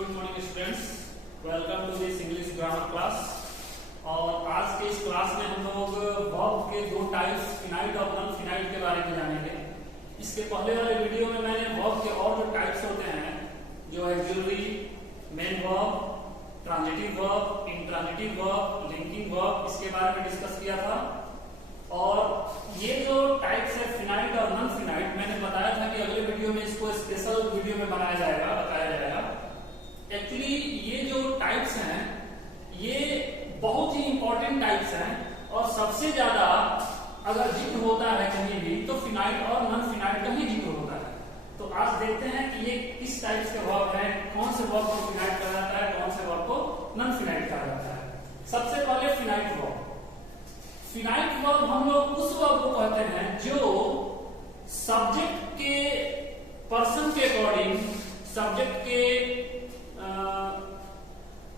Good morning students, welcome to this English grammar class. और आज के इस क्लास में हम लोग वर्ब के दो टाइप्स फिनाइट और नॉन फिनाइट के बारे में जानेंगे। इसके पहले वाले वीडियो में मैंने वर्ब के और जो टाइप्स होते हैं, जो auxiliary, main verb, transitive verb, intransitive verb, linking verb, इसके बारे में डिस्कस किया था। और ये जो टाइप्स है फिनाइट और नॉन फिनाइट, मैंने बताया था कि अगले वीडियो में इसको स्पेशल वीडियो में बनाया जाएगा, बताया जाएगा। एक्चुअली ये जो टाइप्स हैं ये बहुत ही इंपॉर्टेंट टाइप्स हैं और सबसे ज्यादा अगर जिक्र होता है कहीं भी तो फिनाइट और नॉन फिनाइट का ही जिक्र होता है। तो आज देखते हैं कि ये किस टाइप्स के वर्ब है, कौन से वर्ब को फिनाइट कहा जाता है, कौन से वर्ब को नॉन फिनाइट कहा जाता है। सबसे पहले फिनाइट वर्ब। फिनाइट वर्ब हम लोग उस वर्ब को कहते हैं जो सब्जेक्ट के पर्सन के अकॉर्डिंग, सब्जेक्ट के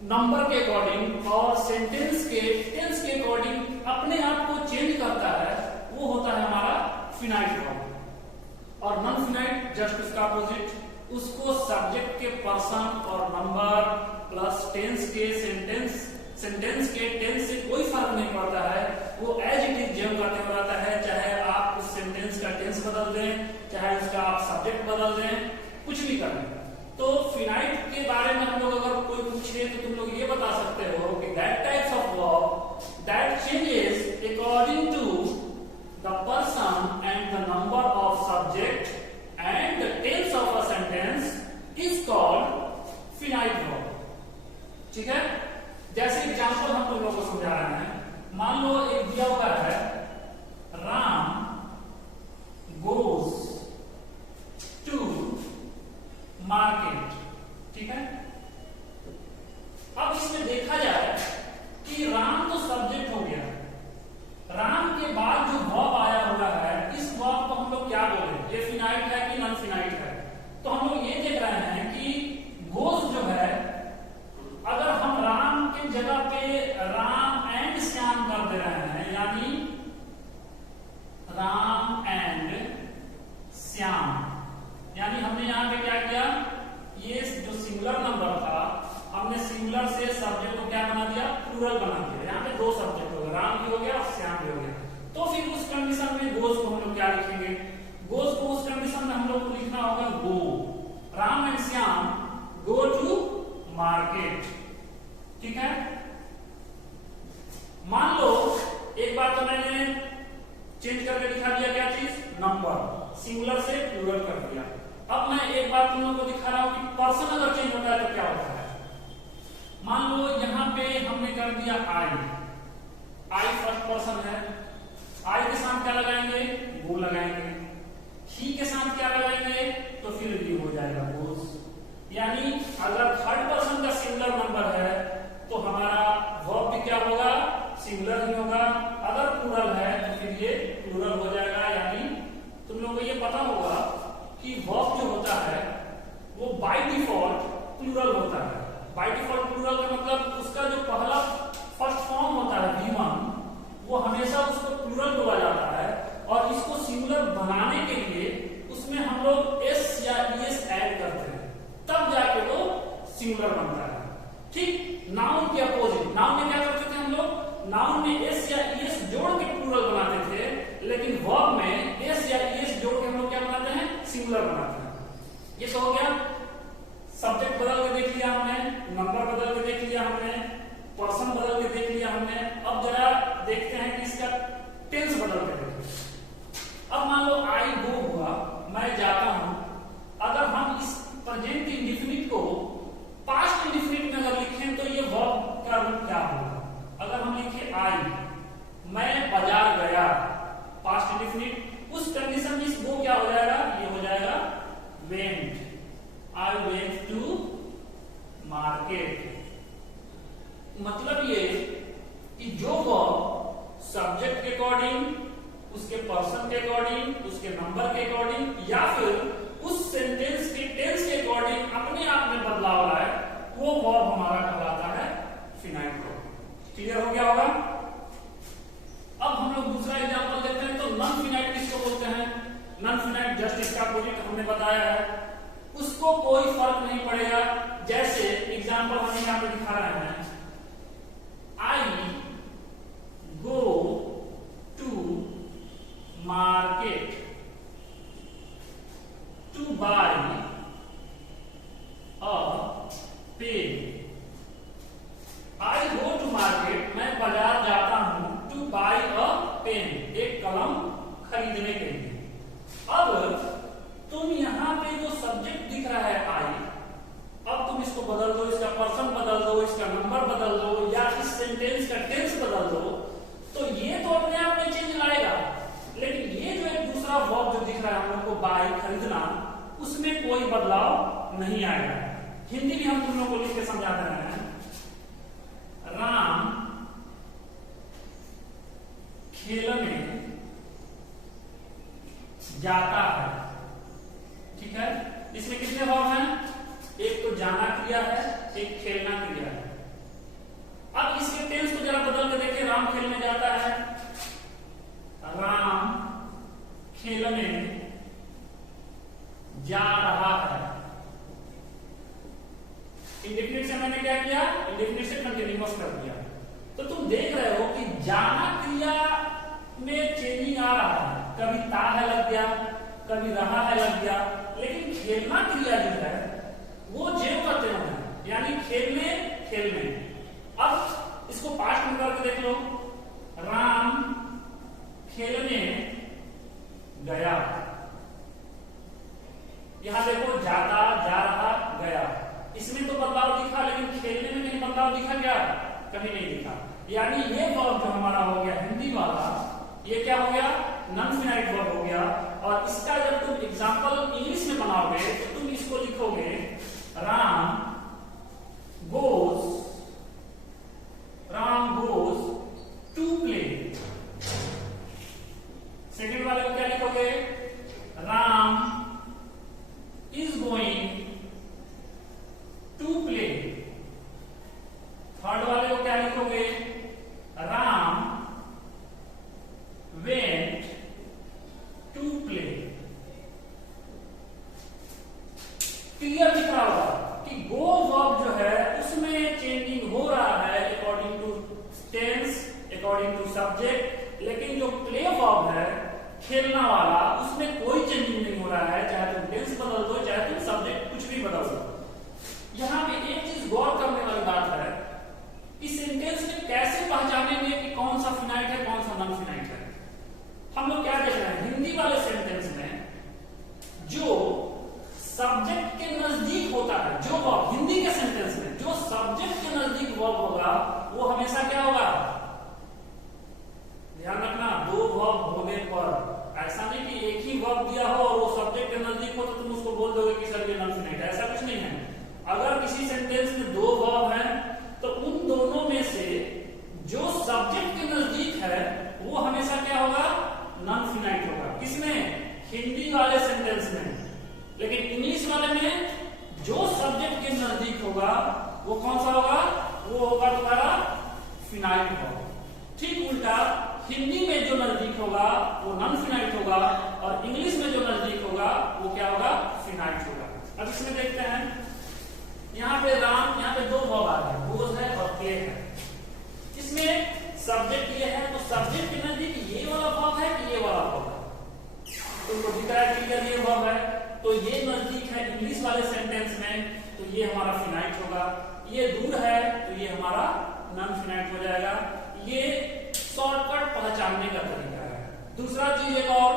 नंबर के अकॉर्डिंग और सेंटेंस के टेंस के अकॉर्डिंग अपने आप को चेंज करता है, वो होता है हमारा फिनाइट वर्ब। और नॉन फिनाइट जस्ट उसका अपोजिट, उसको सब्जेक्ट के पर्सन और नंबर प्लस टेंस के सेंटेंस के टेंस से कोई फर्क नहीं पड़ता है, वो एज इट इज जेम करते हुए रहता है। चाहे आप उस सेंटेंस का टेंस बदल दें, चाहे उसका आप सब्जेक्ट बदल दें, कुछ भी कर दें। तो फिनाइट के बारे में हम लोग अगर कोई पूछे तो तुम लोग ये बता सकते हो कि that types of verb that changes according to the person and the number of subject and the tense of a sentence is called finite verb. ठीक है, जैसे एग्जांपल हम तुम लोगों को समझा रहे हैं। मान लो एक दिया हुआ है, राम गोज टू मार्केट। ठीक है, अब इसमें देखा जाए कि राम तो सब्जेक्ट हो गया, राम के बाद जो वर्ब आया हुआ है, इस वर्ब को हम लोग क्या बोले, ये फिनाइट है कि नॉन फिनाइट है। तो हम लोग ये देख रहे हैं कि गोज जो है, अगर हम राम के जगह पे राम एंड श्याम कर दे रहे हैं, यानी राम एंड श्याम, यानी हमने यहां पे क्या किया, ये जो सिंगुलर नंबर था हमने सिंगुलर से सब्जेक्ट को क्या बना दिया, प्लूरल बना दिया। यहाँ पे दो सब्जेक्ट हो गए, राम भी हो गया और श्याम भी हो गया। तो फिर उस कंडीशन में गोज को हम लोग क्या लिखेंगे, गोज को उस कंडीशन में हम लोग को लिखना होगा go, Ram and Shyam go to market. ठीक है, मान लो एक बार तो मैंने चेंज करके दिखा दिया, क्या चीज, नंबर, सिंगुलर से प्लूरल कर दिया। अब मैं एक बार तुम लोगों को दिखा रहा हूं कि पर्सन अगर चेंज होता है तो क्या होता है। मान लो यहां पे हमने कर दिया आई फर्स्ट पर्सन है, आई के साथ क्या लगाएंगे, वो लगाएंगे, ही के साथ क्या लगाएंगे, तो फिर भी हो जाएगा गोज। यानी अगर थर्ड पर्सन का सिंगुलर नंबर है तो हमारा वर्ब भी क्या होगा, सिंगुलर ही होगा। अगर प्लूरल है तो फिर ये प्लूरल हो जाएगा। यानी तुम लोगों को ये पता होगा कि वर्ब जो होता है वो बाय डिफॉल्ट प्लूरल होता है। बाय डिफॉल्ट प्लूरल का मतलब उसका जो पहला फर्स्ट फॉर्म होता है V1, वो हमेशा उसको प्लूरल बोला जाता है। और इसको सिंगुलर बनाने के लिए उसमें हम लोग s या es ऐड करते हैं, तब जाके वो सिंगुलर बनता है। ठीक, नाउन के अपोजिट, नाउन में क्या करते थे हम लोग, नाउन में s या es जोड़ के प्लूरल बनाते थे, लेकिन वर्ब में s या es जोड़ के हम लोग क्या बनाते हैं, सिंगुलर बनाते हैं। ये तो हो गया, सब्जेक्ट बदल के देख लिया हमने, नंबर बदल के देख लिया हमने, पर्सन बदल के देख लिया हमने। अब जरा देखते हैं कि इसका टेंस बदल के देखते। अब मान लो आई गो हुआ, मैं जाता हूं। अगर हम इस प्रेजेंट इंडेफिनिट को पास्ट इंडेफिनिट में अगर लिखें तो ये वर्ब का रूप क्या होगा। अगर हम लिखे आई, मैं बाजार गया, पास्ट इंडेफिनिट, उस कंडीशन में इस गो क्या हो जाएगा, ये हो जाएगा went, I went to market. मतलब ये कि जो वर्ब सब्जेक्ट के अकॉर्डिंग, उसके पर्सन के अकॉर्डिंग, उसके नंबर के अकॉर्डिंग या फिर उस सेंटेंस के टेंस के अकॉर्डिंग अपने आप में बदलाव लाए, वो वर्ब हमारा कहलाता है फिनाइट वर्ब। क्लियर हो गया होगा। अब हम लोग दूसरा एग्जांपल देखते हैं। तो नॉन फिनाइट किसको बोलते हैं, नॉन फिनाइट जस्ट इसका अपोजिट हमने बताया है, उसको उसको कोई फर्क नहीं पड़ेगा। जैसे एग्जांपल हम यहाँ पे दिखा रहे हैं, I go to market to buy a pen. I go to market, मैं बाजार जाता हूं, टू बाय अ पेन, एक कलम खरीदने के लिए। अब तुम यहां पे जो सब्जेक्ट दिख रहा है आई, अब तुम इसको बदल दो, इसका पर्सन बदल दो, इसका नंबर बदल दो, या इस सेंटेंस का टेंस बदल दो, तो ये तो अपने आप में चेंज लाएगा। लेकिन ये जो एक दूसरा वर्ब जो दिख रहा है हम लोग को, बाय, खरीदना, उसमें कोई बदलाव नहीं आएगा। हिंदी भी हम तुम लोग को लिख के समझा दे रहे हैं। राम खेलने जाता है, ठीक है। इसमें कितने वर्ब हैं? एक तो जाना क्रिया है, एक खेलना क्रिया है। अब इसके टेंस को जरा बदल के देखिए। राम खेलने जाता है, राम खेलने जा रहा है। इंडेफिनिट से मैंने क्या किया? इंडेफिनिट से कंटिन्यूअस कर दिया। तो तुम देख रहे हो कि जाना क्रिया में चेंजिंग आ रहा है, कभी ता है लग गया, कभी रहा है लग गया, लेकिन खेलना क्रिया जो है वो जेव का त्यों है, यानी खेलने खेलने। अब इसको पास्ट में करके देख लो, राम खेलने गया। यहां देखो, जाता, जा रहा, गया, इसमें तो बदलाव दिखा, लेकिन खेलने में नहीं बदलाव दिखा क्या? कहीं नहीं दिखा। यानी ये वर्ब जो हमारा हो गया हिंदी वाला, ये क्या हो गया? नॉन फिनाइट वर्ब हो गया। और इसका जब तुम एग्जांपल इंग्लिश में बनाओगे तो तुम इसको लिखोगे, Ram goes to play. Second वाले को क्या लिखोगे? Ram is going to play. Third वाले को क्या लिखोगे? Ram went to play. Clear दिख रहा होगा कि गो वर्ब जो है उसमें चेंजिंग हो रहा है according to tense, according to subject, लेकिन जो प्ले वर्ब है खेलना वाला, उसमें कोई चेंजिंग नहीं हो रहा है, चाहे तुम टेंस बदल दो, चाहे तुम सब्जेक्ट कुछ भी बदल दो। यहां पे एक चीज गौर करने वाली बात है, इस सेंटेंस में कैसे पहचानेंगे कि कौन सा फिनाइट है, कौन सा नॉन फिनाइट है। हम लोग क्या देख रहे हैं? हिंदी वाले सेंटेंस में जो सब्जेक्ट के नजदीक होता है, जो वर्ब हिंदी के सेंटेंस में जो सब्जेक्ट के नजदीक वर्ब होगा वो हमेशा क्या होगा? ध्यान रखना, दो वर्ब होने पर, ऐसा नहीं कि एक ही वर्ब दिया हो और वो सब्जेक्ट के नजदीक हो तो तुम उसको बोल दोगे कि सर ये नॉन फिनाइट है, ऐसा कुछ नहीं है। अगर किसी सेंटेंस में दो वर्ब हैं तो उन दोनों में से जो सब्जेक्ट के नजदीक है वो हमेशा क्या होगा? नॉन फिनाइट होगा। किसमें? हिंदी वाले सेंटेंस में। लेकिन इंग्लिश वाले में जो सब्जेक्ट के नजदीक होगा वो कौन सा होगा? वो होगा तुम्हारा फिनाइट होगा। ठीक उल्टा, हिंदी में जो नजदीक होगा वो नॉन फिनाइट होगा और इंग्लिश में जो नजदीक होगा वो क्या होगा? फिनाइट होगा। अब इसमें देखते हैं, यहाँ पे राम, यहाँ पे दो वर्ब आ गए, गोज है और प्ले है। इसमें सब्जेक्ट ये है, तो सब्जेक्ट के नजदीक ये वाला वर्ब है कि ये वाला वर्ब है? तुमको दिख रहा है क्लियर ये वर्ब है, तो ये नजदीक है इंग्लिश वाले सेंटेंस में, तो ये हमारा फिनाइट होगा। ये दूर है तो ये हमारा नॉन फिनाइट हो जाएगा। ये शॉर्टकट पहचानने का तरीका है। दूसरा चीज एक और,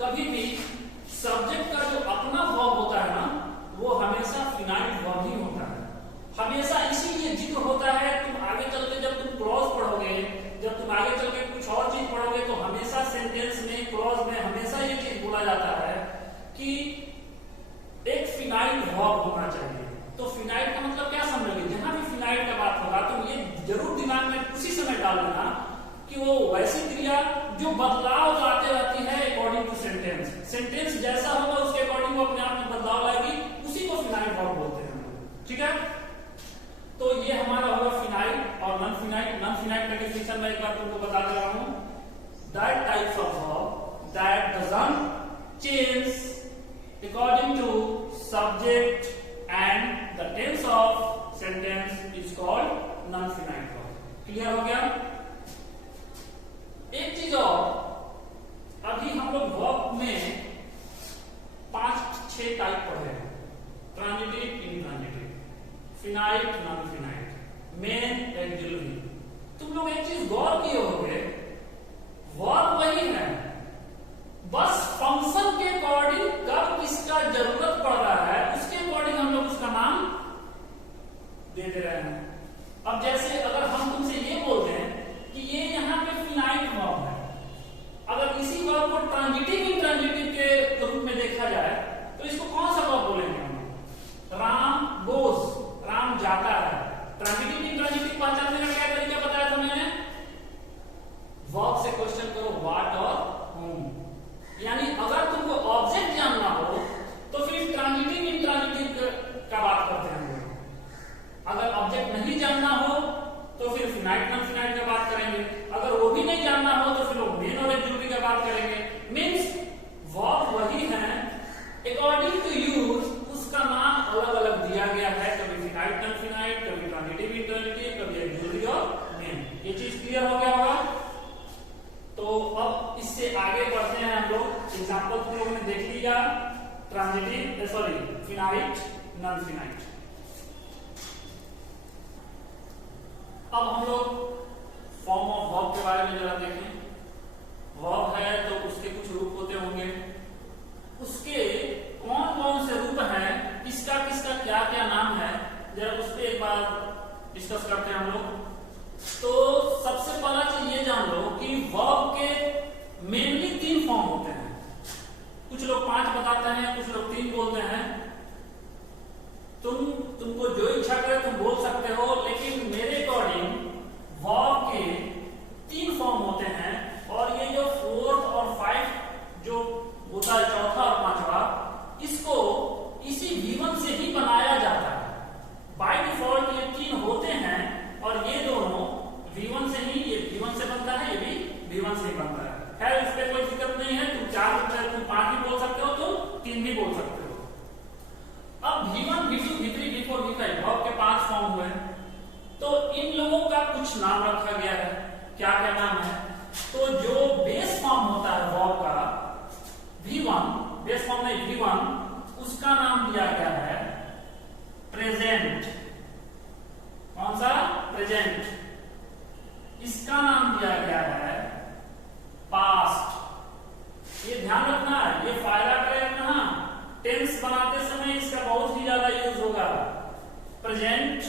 कभी भी सब्जेक्ट का जो अपना वर्ब होता है ना, वो हमेशा फिनाइट वर्ब ही होता है। हमेशा इसीलिए जिक्र होता है, तुम आगे चल के जब तुम क्लॉज पढ़ोगे, जब तुम आगे चल के कुछ और चीज पढ़ोगे तो हमेशा सेंटेंस में, क्लॉज में हमेशा ये चीज बोला जाता है कि एक फिनाइट वर्ब होना चाहिए। तो फिनाइट का मतलब क्या समझोगे? जहां भी फिनाइट का बात होगा तो ये जरूर दिमाग में उसी समय डाल देना कि वो वैसी क्रिया जो बदलाव लाते रहती है अकॉर्डिंग टू सेंटेंस। सेंटेंस जैसा होगा उसके अकॉर्डिंग वो अपने आप में बदलाव लाएगी, उसी को फिनाइट वर्ब बोलते हैं। ठीक है, तो ये हमारा होगा फिनाइट और नॉन फिनाइट। नॉन फिनाइट का डेफिनेशन मैं एक बार तुमको बता दे रहा हूं, that types of verb that doesn't change according to subject and the tense of sentence is called non-finite verb. Clear हो गया? एक चीज और, अभी हम लोग वर्ब में 5-6 टाइप पढ़े हैं, transitive, intransitive, finite, non finite, main, auxiliary. तुम लोग एक चीज गौर किए होंगे, वर्ब वही है, बस फंक्शन के अकॉर्डिंग कब किसका जरूरत पड़ रहा है उसके अकॉर्डिंग हम लोग उसका नाम दे दे रहे हैं। अब जैसे अगर हम तुमसे ये बोल दें कि ये यहाँ पे फिनाइट वर्ब है, अगर इसी वर्ब को ट्रांजिटिव इंट्रांजिटिव के रूप में देखा जाए तो इसको कौन सा वर्ब बोलेंगे हम? राम गोज, राम जाता है। ट्रांजिटिव इंट्रांजिटिव पहचानने का क्या तरीका बताया था मैंने? वर्ब से क्वेश्चन करो व्हाट और whom। यानी अगर तुमको ऑब्जेक्ट जानना हो तो फिर ट्रांजिटिव इंट्रांजिटिव का बात करते हैं। अगर ऑब्जेक्ट नहीं जानना हो तो फिर फिनाइट नॉन फिनाइट का बात करेंगे। अगर वो भी नहीं जानना हो तो फिर लोग मेन और ऑक्सिलरी का बात करेंगे। मींस वर्ब वही है, अकॉर्डिंग टू यूज उसका नाम अलग अलग दिया गया है, कभी फिनाइट नॉन फिनाइट, कभी ट्रांजिटिव इंट्रांजिटिव, कभी ऑक्सिलरी और मेन। ये चीज क्लियर हो गया होगा? तो अब इससे आगे बढ़ते हैं हम लोग। एग्जांपल तुम लोगों ने देख लिया, transitive sorry finite, non finite. अब हम लोग फॉर्म ऑफ वर्ब के बारे में जरा देखें। वर्ब है तो उसके कुछ रूप होते होंगे, उसके कौन कौन से रूप हैं, किसका किसका क्या क्या नाम है, जरा उस पर एक बार डिस्कस करते हैं हम लोग। तो सबसे पहला चीज ये जान लो कि वर्ब के मेनली 3 फॉर्म होते हैं। कुछ लोग 5 बताते हैं, कुछ लोग 3 बोलते हैं। तुमको जो इच्छा करे तुम बोल सकते हो, लेकिन मेरे अकॉर्डिंग वर्ब के 3 फॉर्म होते हैं। और ये जो 4th और 5 जो होता है, चौथा और 5वां, इसको इसी V1 से ही बनाया जाता है। बाय डिफॉल्ट ये 3 होते हैं और ये दोनों V1 से ही, ये V1 से बनता है, ये भी V1 से ही बनता है। खैर इस पे कोई दिक्कत नहीं है, तुम 4 तुम 5 भी बोल सकते हो, तुम 3 भी बोल सकते हो। अब V1, V2, V3, V4, V5 verb के 5 फॉर्म हुए, तो इन लोगों का कुछ नाम रखा गया है। क्या क्या नाम है? तो जो बेस फॉर्म होता है वर्ब का, V1, बेस फॉर्म नहीं V1, उसका नाम दिया गया है प्रेजेंट। कौन सा? प्रेजेंट। इसका नाम दिया गया है पास्ट। ये ध्यान रखना है, ये फायदा करेगा ना, टेंस बनाते समय इसका बहुत ही ज्यादा यूज होगा। प्रेजेंट,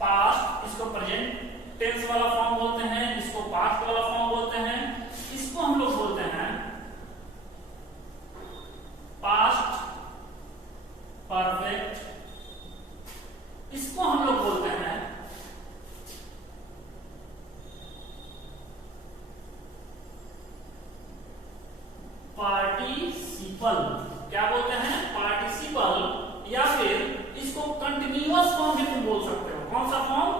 पास्ट, इसको प्रेजेंट टेंस वाला फॉर्म बोलते हैं, इसको पास्ट वाला फॉर्म बोलते हैं, इसको हम लोग बोलते हैं पास्ट परफेक्ट, इसको हम लोग बोलते हैं पार्टिसिपल। क्या बोलते हैं? पार्टिसिपल। या फिर इसको कंटिन्यूअस फॉर्म भी तुम बोल सकते हो। कौन सा form?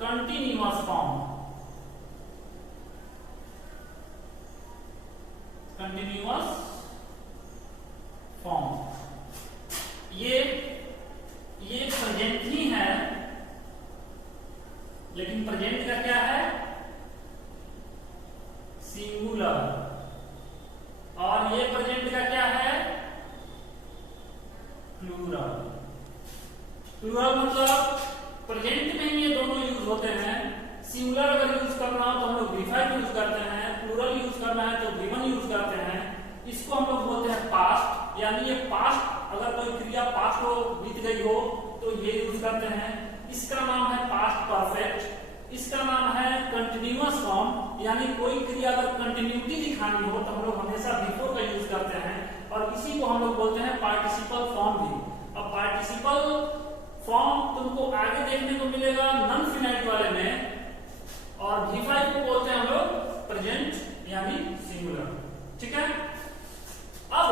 Continuous form. Continuous form. ये प्रेजेंट ही है, लेकिन प्रेजेंट का क्या है? सिंगुलर। और ये प्रेजेंट का क्या है? प्लूरल। प्लूरल मतलब प्रेजेंट में ये दोनों यूज होते हैं। सिंगुलर अगर यूज करना हो तो हम लोग V5 यूज करते हैं, प्लूरल यूज करना है तो V1 यूज करते हैं। इसको हम लोग बोलते हैं पास्ट, यानी ये पास्ट, अगर कोई क्रिया पास्ट हो, बीत गई हो, तो ये यूज करते हैं। इसका नाम है पास्ट परफेक्ट। इसका नाम है कंटिन्यूअस फॉर्म, यानी कोई क्रिया अगर कंटिन्यूटी दिखानी हो तो हम लोग हमेशा बिफोर का यूज करते हैं, और इसी को हम लोग बोलते हैं पार्टिसिपल फॉर्म भी। अब पार्टिसिपल फॉर्म तुमको आगे देखने को मिलेगा नॉन फिनाइट वाले में, और V5 को बोलते हैं हम लोग प्रेजेंट यानी सिंगुलर। ठीक है? अब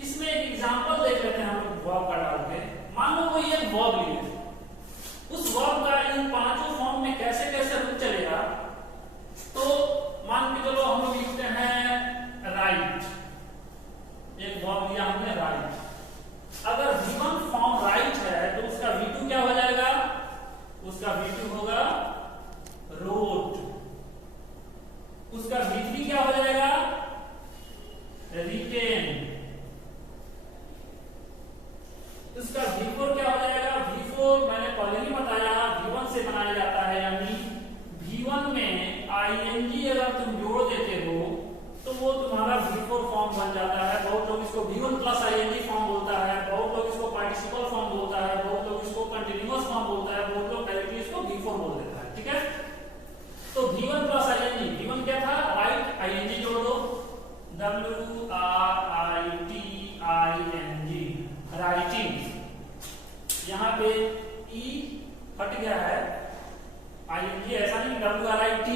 इसमें एक एग्जांपल देख लेते हैं हम लोग वर्ब का डाल के। मान लो कोई एक वर्ब लिए, उस वर्ब का इन 5 फॉर्म में कैसे कैसे रूप चलेगा। तो मान के चलो हम लोग लिखते हैं राइट, एक वर्ब दिया हमने राइट। उसका V4 क्या हो जाएगा? V4 मैंने पहले ही बताया V1 से बनाया जाता है, यानी V1 में ing अगर तुम जोड़ देते हो तो वो तुम्हारा V4 फॉर्म बन जाता है। बहुत लोग इसको V1 प्लस ing फॉर्म बोलता है, बहुत लोग इसको पार्टिसिपल फॉर्म बोलता है, बहुत लोग इसको कंटिन्यूअस फॉर्म बोलता है, बहुत लोग डायरेक्टली इसको V4 बोल देता है। ठीक है, तो V1 प्लस ing, V1 क्या था? राइट, ing जोड़ दो, WRITING, राइटिंग। यहाँ पे E हट गया है, ing ऐसा नहीं WRITE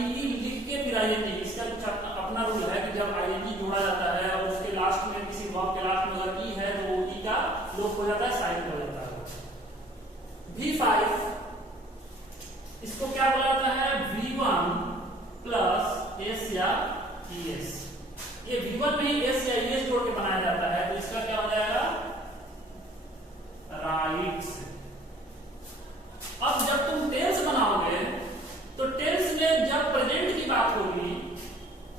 लिख के फिर ing, इसका कुछ अपना रूल है कि जब ing जोड़ा जाता है और उसके लास्ट में किसी वर्ब के लास्ट में अगर E है तो वो E का लोप हो जाता है, साइलेंट हो जाता है। V5 इसको क्या बोला जाता है? V1 प्लस S या ES। ये V1 में S या ES जोड़ के बनाया जाता है, तो इसका क्या हो जाएगा? राइट्स। अब जब तुम टेंस बनाओगे तो टेंस में जब प्रेजेंट की बात होगी,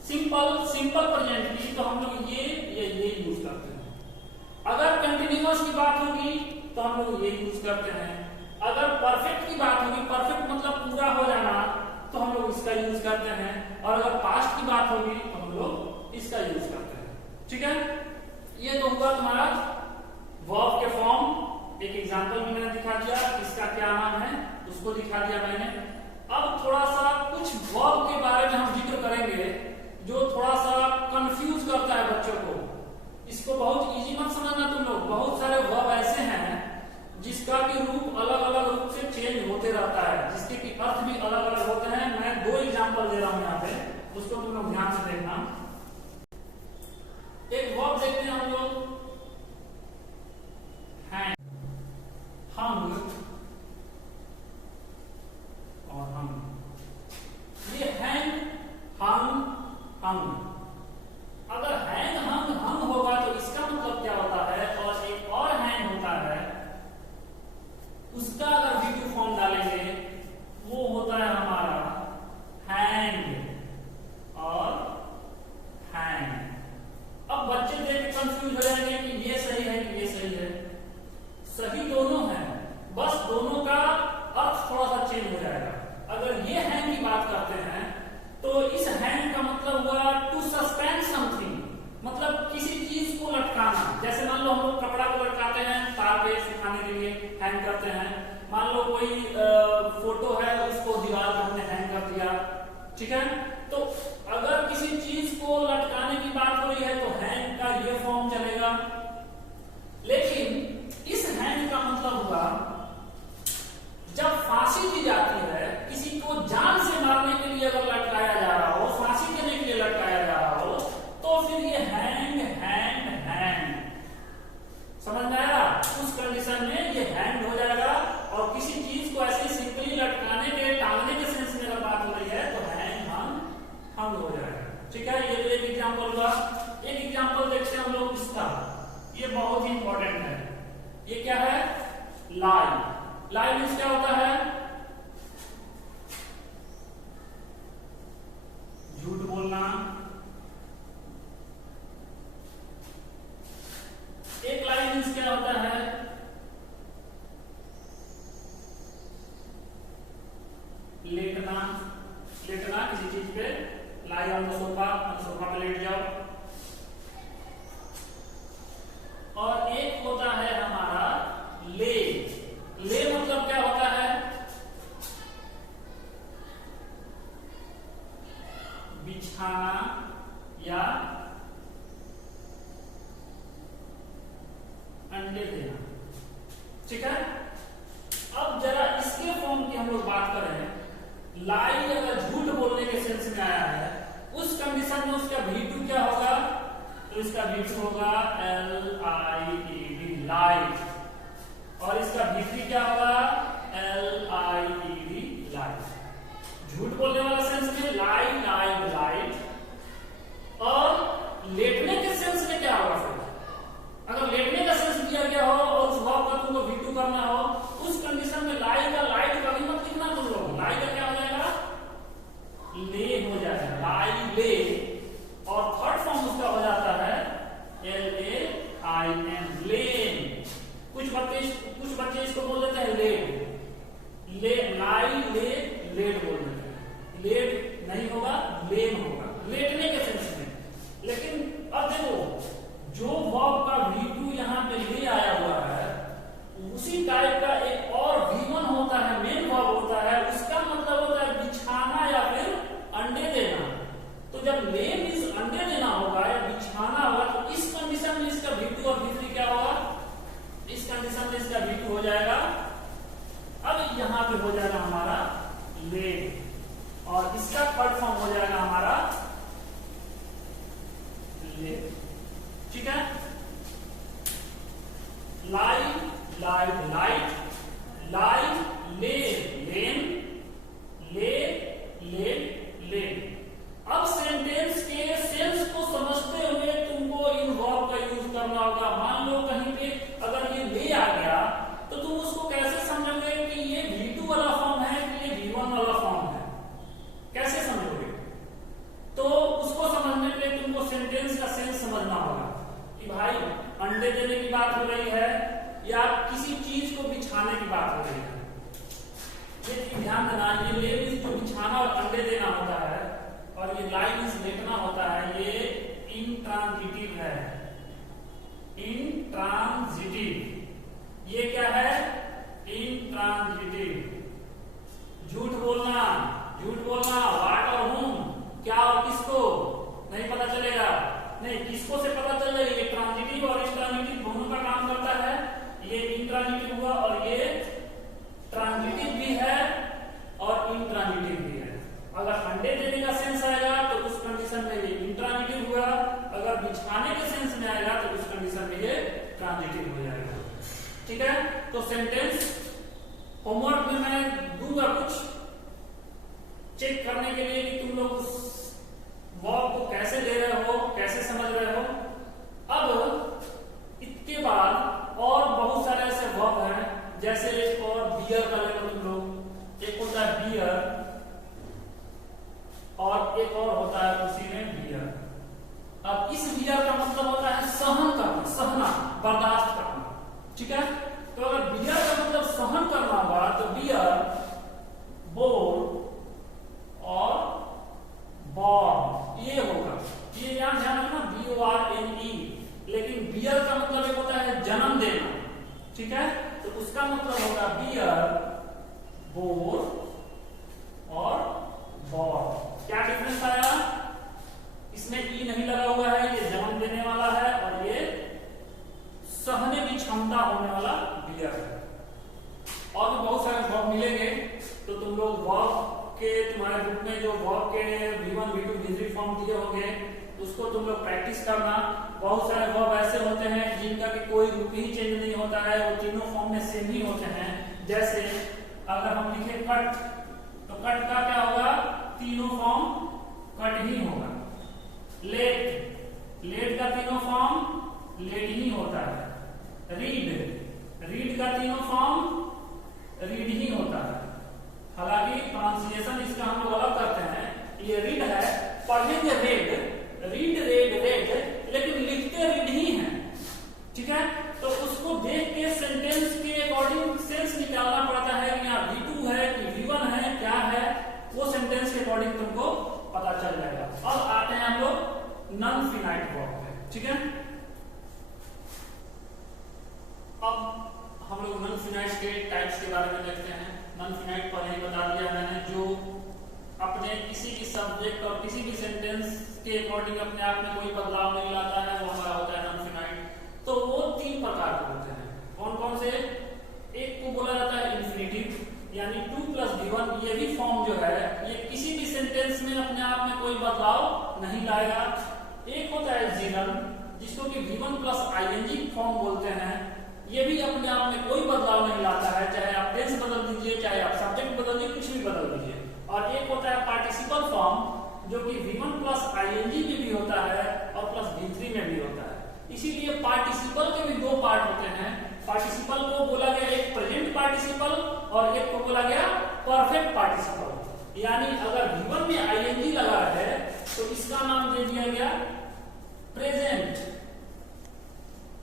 सिंपल प्रेजेंट की, तो हम लोग ये यूज करते हैं। अगर कंटिन्यूअस की बात होगी तो हम लोग ये यूज करते हैं। अगर परफेक्ट की बात होगी, परफेक्ट मतलब पूरा हो जाना, तो हम लोग इसका यूज करते हैं। और अगर पास्ट की बात होगी तो हम लोग इसका यूज करते हैं। ठीक है, ये तो हुआ तुम्हारा वर्ब के फॉर्म। एक एग्जांपल में मैंने दिखा दिया, इसका क्या नाम है उसको दिखा दिया मैंने। अब थोड़ा सा कुछ वर्ब के बारे में हम जिक्र करेंगे जो थोड़ा सा कंफ्यूज करता है बच्चों को। इसको बहुत इजी मत समझना तुम लोग। बहुत सारे वर्ब ऐसे हैं जिसका भी रूप अलग अलग रूप से चेंज होते रहता है, जिसके की अर्थ भी अलग अलग होते हैं। मैं 2 एग्जांपल दे रहा हूं यहाँ पे, उसको तुम लोग ध्यान से देखना। एक वर्ब देखते हैं हम लोग, हंग और हम। ये हैंग, हंग, हंग। अगर हैंग, हंग होगा तो इसका मतलब क्या होता है? और एक और हैंग होता है, उसका अगर V2 फॉर्म डालेंगे वो होता है हमारा हैंग और हैंग। अब बच्चे देख के कंफ्यूज हो जाएंगे कि ये सही है कि ये सही है। सही दोनों है, बस दोनों का अर्थ थोड़ा सा चेंज हो जाएगा। अगर ये हैंग की बात करते हैं तो इस हैंग का मतलब हुआ टू सस्पेंड समथिंग, मतलब किसी चीज को लटकाना। जैसे मान लो हम लोग कपड़ा को लटकाते हैं तार पे सुखाने के लिए, हैंग करते हैं। मान लो कोई फोटो है उसको दीवार पे हमने हैंग कर दिया। ठीक है, तो अगर किसी चीज को लटकाने की बात हो रही है तो हैंग का ये फॉर्म चलेगा। लेकिन इस हैंग का मतलब हुआ जब फांसी दी जाती है, किसी को जान से मारने के लिए अगर लटकाया जा रहा हो, फांसी देने के लिए लटकाया जा रहा हो, तो फिर ये हैंग, हैंग, हैंग। समझ में आया? उस कंडीशन में ये हैंग हो जाएगा। और किसी चीज को ऐसे सिंपली लटकाने के, टांगने के सेंस में अगर बात हो रही है तो हैंग, हंग हो जाएगा। ठीक है, ये तो एक एग्जांपल हुआ। एक एग्जांपल देखते हैं हम लोग इसका, ये बहुत ही इंपॉर्टेंट है। ये क्या है? लाई। लाई मीन्स क्या होता है? झूठ बोलना। एक लाई मीन्स क्या होता है? लेटना। लेटना किसी चीज पे, lie on the sofa, sofa पे लेट जाओ। और एक होता है हमारा ले। ले मतलब क्या होता है? बिछाना या अंडे देना। ठीक है, अब जरा इसके फॉर्म की हम लोग बात करें। लाई अगर झूठ बोलने के सेंस में आया है, उस कंडीशन में उसका V2 क्या होगा? तो इसका V2 होगा LIED, लाइट। और इसका V3 क्या होगा? LIED, light. झूठ बोलने वाला सेंस में लाई, लाइट, लाइट। और लेटने के सेंस में क्या होगा? फिर अगर लेटने का सेंस दिया गया हो और उस वर्ब का तुमको V2 करना हो, उस कंडीशन में लाई का, लाइट का भी मत लिखना तुम लोग। लाई का क्या हो जाएगा? ले हो जाएगा, लाई, ले। और थर्ड फॉर्म उसका हो जाता है LAIN, लेन। का V2 हो जाएगा। अब यहाँ पे हो जाएगा हमारा लेड, और इसका थर्ड फॉर्म हो जाएगा हमारा लेड। ठीक है, light light light, light led lane, led led lane. अब सेंटेंस के सेंस को समझते हुए तुमको इन वर्ब का यूज करना होगा। मान लो कहीं पे अगर ये ले आ गया तो तुम उसको कैसे समझोगे कि ये V2 वाला फॉर्म है कि ये V1 वाला फॉर्म है, कैसे समझोगे? तो उसको समझने के लिए तुमको सेंटेंस का सेंस समझना होगा कि भाई अंडे देने की बात हो रही है या किसी चीज को बिछाने की बात हो रही है। ये चीज ध्यान देना, ये ले मींस जो बिछाना और अंडे देना होता है, और ये लाई मींस लेटना होता है, ये इंट्रांजिटिव है। इंट्रांजिटिव ये क्या है? इंट्रांजिटिव। झूठ बोलना, झूठ बोलना, व्हाट और हुम, क्या और किसको नहीं पता चलेगा। नहीं, किसको से पता चल जाएगा? ये ट्रांजिटिव और इंट्रांजिटिव दोनों का काम करता है। ये इंट्रांजिटिव हुआ और ये ट्रांजिटिव भी है और इंट्रांजिटिव भी है। अगर अंडे देने का सेंस आएगा तो उस कंडीशन में ये इंट्रांजिटिव हुआ, अगर बिछाने के सेंस में आएगा तो उस कंडीशन में ये ट्रांजिटिव हो जाएगा। ठीक है, तो सेंटेंस होमवर्क में मैं दूंगा कुछ चेक करने के लिए कि तुम लोग उस वर्ब को कैसे ले रहे हो, कैसे समझ रहे हो। अब इसके बाद और बहुत सारे ऐसे वर्ब हैं, जैसे एक और बियर का ले लो तुम लोग, एक होता है बियर और एक और होता है उसी में बियर। अब इस बियर का मतलब होता है सहन करना, सहना, बर्दाश्त करना। ठीक है, तो अगर बियर का मतलब सहन करना होगा तो बियर, बोर और बॉर्न ये होगा। ये यहां ध्यान रखना, BORNE, लेकिन बियर का मतलब एक होता है जन्म देना। ठीक है, तो उसका मतलब होगा बियर, बोर और बॉर्न। क्या डिफरेंस आया? इसमें ई नहीं लगा हुआ है, ये जन्म देने वाला है, और ये सहने की क्षमता होने वाला बियर है। और भी बहुत सारे वर्ब मिलेंगे, तो तुम लोग वर्ब के तुम्हारे बुक में जो वर्ब के V1 V2 V3 फॉर्म दिए होंगे उसको तुम लोग प्रैक्टिस करना। बहुत सारे वर्ब ऐसे होते हैं जिनका कि कोई रूप ही चेंज नहीं होता है, वो तीनों फॉर्म में सेम ही होते हैं। जैसे अगर हम लिखे कट, तो कट का क्या होगा? तीनों फॉर्म कट ही होगा। लेट, लेट का तीनों फॉर्म लेट ही होता है। रीड, रीड का तीनों फॉर्म रीड ही होता है। हालांकि प्रोनाउंसिएशन इसका हम लोग अलग करते हैं। ये रीड है, पढ़ेंगे रेड, रीड रेड रेड, लेकिन लिखते रीड ही हैं। ठीक है, तो उसको देख के सेंटेंस के अकॉर्डिंग सेंस निकालना पड़ता है कि यहाँ V2 है कि V1 है, क्या है, वो सेंटेंस के अकॉर्डिंग तुमको पता चल जाएगा। अब आते हैं हम लोग नॉन फिनाइट वर्ब पे। ठीक है, अब हम लोग नॉन फिनाइट के टाइप्स के बारे में देखते हैं। नॉन फिनाइट पहले ही बता दिया मैंने, जो अपने किसी भी सब्जेक्ट और किसी भी सेंटेंस के अकॉर्डिंग अपने आप में कोई बदलाव नहीं लाता है, वो हमारा होता है नॉन फिनाइट। तो वो तीन प्रकार के होते हैं। कौन कौन से? एक को बोला जाता है इंफिनिटिव, यानी 2 + V1। ये भी फॉर्म जो है ये किसी भी सेंटेंस में अपने आप में कोई बदलाव नहीं लाएगा। एक होता है जीरन, जिसको कि V1 + ING फॉर्म बोलते हैं। ये भी अपने आप में कोई बदलाव नहीं लाता है, चाहे आप टेंस बदल दीजिए, चाहे आप सब्जेक्ट बदल दीजिए, कुछ भी बदल दीजिए। और एक होता है पार्टिसिपल फॉर्म, जो कि V1 + ING में भी होता है और प्लस V3 में भी होता है। इसीलिए पार्टिसिपल के भी दो पार्ट होते हैं। पार्टिसिपल को बोला गया एक प्रेजेंट पार्टिसिपल और एक को बोला गया परफेक्ट पार्टिसिपल। यानी अगर V1 में ING लगा है तो इसका नाम दे दिया गया प्रेजेंट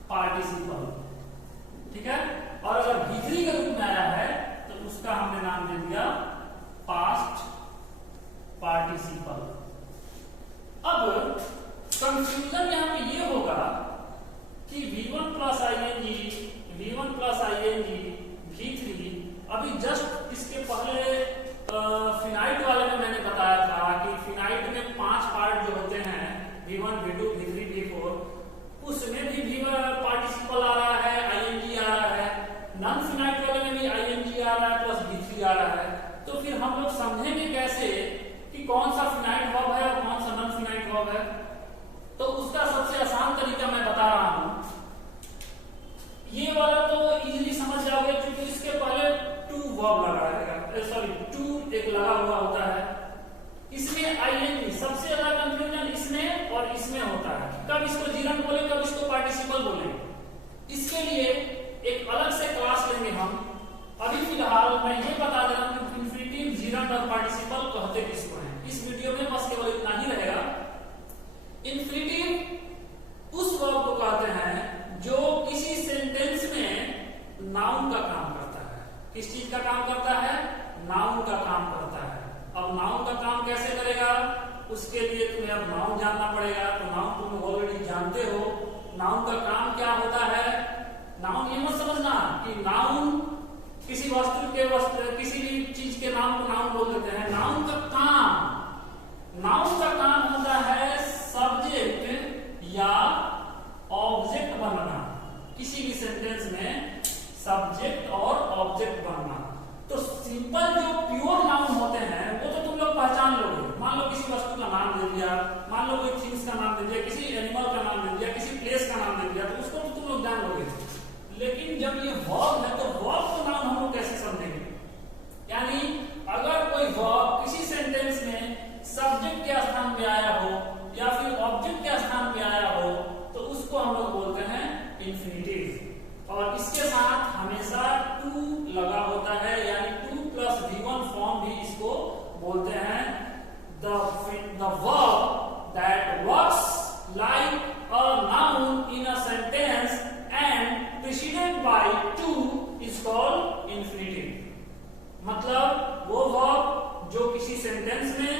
पार्टिसिपल। ठीक है, और अगर V3 के रूप में आया है तो उसका हमने नाम दे दिया पास्ट पार्टिसिपल। अब कंफ्यूजन यहां पे ये होगा कि V1 + ING, V1 + ING, V3। अभी जस्ट इसके पहले फिनाइट वाले में मैंने बताया था कि फिनाइट में 5 पार्ट जो होते हैं V1 V2 V3 V4, उसमें भी V1 पार्टिसिपल आ रहा नॉन फिनाइट वाले में भी आईएनजी आ रहा है प्लस V3 आ रहा है, तो फिर हम लोग समझेंगे कैसे कि कौन सा फिनाइट वर्ब है और कौन सा नॉन फिनाइट वर्ब है। तो उसका सबसे आसान तरीका मैं बता रहा हूं। ये वाला तो इजीली समझ जाओगे क्योंकि इसके पहले टू वर्ब लगा रहेगा, सॉरी टू एक लगा हुआ होता है। इसमें आईएनजी सबसे ज्यादा कंफ्यूजन इसमें और इसमें होता है, कब इसको जीरन बोले कब इसको पार्टिसिपल बोले। इसके लिए एक अलग से क्लास लेंगे हम। अभी फिलहाल मैं ये बता दे रहा हूं कि इंफिनिटिव, जीरन और पार्टिसिपल कहते किसको हैं। इस वीडियो में बस केवल इतना ही रहेगा। इंफिनिटिव उस वर्ब को कहते हैं जो किसी सेंटेंस में नाउन का काम करता है। किस चीज का काम करता है? नाउन का काम करता है। अब नाउन का काम कैसे करेगा, उसके लिए तुम्हें अब नाउन जानना पड़ेगा। तो नाउन तुम ऑलरेडी जानते हो। नाउन का काम क्या होता है? नाउन ये मत समझना कि नाउन किसी वस्तु के किसी भी चीज के नाम को नाउन बोल देते हैं। नाउन का काम होता है सब्जेक्ट या ऑब्जेक्ट बनना। किसी भी सेंटेंस में सब्जेक्ट और ऑब्जेक्ट बनना। तो सिंपल जो प्योर नाउन होते हैं वो तो तुम लोग पहचान लोगे। मान लो किसी वस्तु का नाम दे दिया, मान लो कोई थिंग्स का नाम दे दिया, किसी एनिमल का नाम दे दिया, किसी प्लेस का नाम दे दिया, तो उसको तो तुम लोग जान लोगे। लेकिन जब ये वर्ब है तो वर्ब को नाउन हम लोग कैसे समझेंगे? यानी अगर कोई वर्ब किसी सेंटेंस में सब्जेक्ट के स्थान पे आया हो या फिर ऑब्जेक्ट के स्थान पे आया हो तो उसको हम लोग बोलते हैं इंफिनिटिव। और इसके साथ हमेशा टू लगा होता है, यानी 2 + V1 फॉर्म भी इसको बोलते हैं। the verb that works like a noun in a sentence and preceded by to is called infinitive। मतलब वो वर्ब जो किसी सेंटेंस में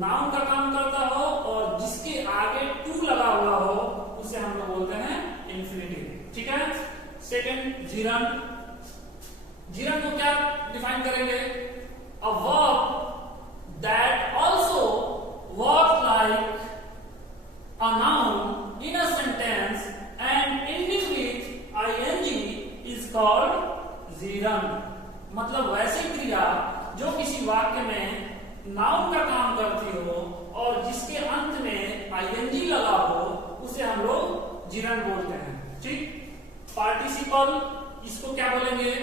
नाउन का काम करता हो और जिसके आगे टू लगा हुआ हो उसे हम लोग बोलते हैं इंफिनिटिव। ठीक है। सेकंड, जीरन। जीरन को क्या डिफाइन करेंगे? A verb that also works like a noun in a sentence and ending with ing is called gerund। मतलब वैसी क्रिया जो किसी वाक्य में नाउन का काम करती हो और जिसके अंत में ing लगा हो उसे हम लोग gerund बोलते हैं। ठीक। पार्टिसिपल इसको क्या बोलेंगे?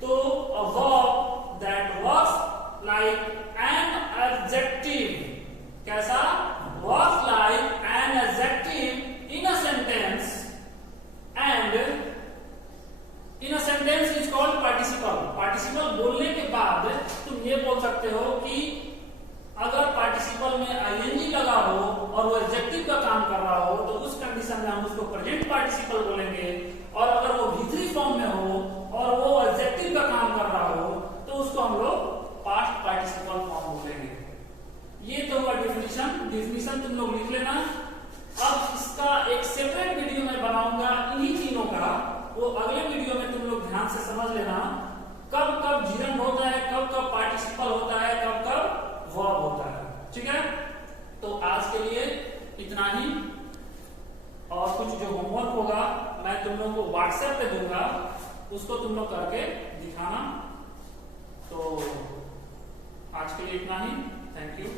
तो a verb that works like an adjective। कैसा? works like an adjective in a sentence and in a sentence is called participle। participle बोलने के बाद तुम ये बोल सकते हो कि अगर पार्टिसिपल में ing लगा हो और वो एडजेक्टिव का काम कर रहा हो तो उस कंडीशन में हम उसको प्रेजेंट पार्टिसिपल बोलेंगे। और अगर वो V3 फॉर्म में हो और वो एडजेक्टिव का काम कर रहा हो तो उसको हम लोग पास्ट पार्टिसिपल फॉर्म बोलेंगे। ये तो हुआ डिफिनीशन तुम लोग लिख लेना। अब इसका एक सेपरेट वीडियो मैं बनाऊंगा इन्हीं तीनों का, वो अगले वीडियो में तुम लोग ध्यान से समझ लेना कब कब जीरन होता है, कब कब पार्टिसिपल होता है, कब कब वर्ब होता है। ठीक है। तो आज के लिए इतना ही, और कुछ जो होमवर्क होगा मैं तुम लोगों को व्हाट्सएप पे दूंगा, उसको तुम लोग करके दिखाना। तो आज के लिए इतना ही। Thank you.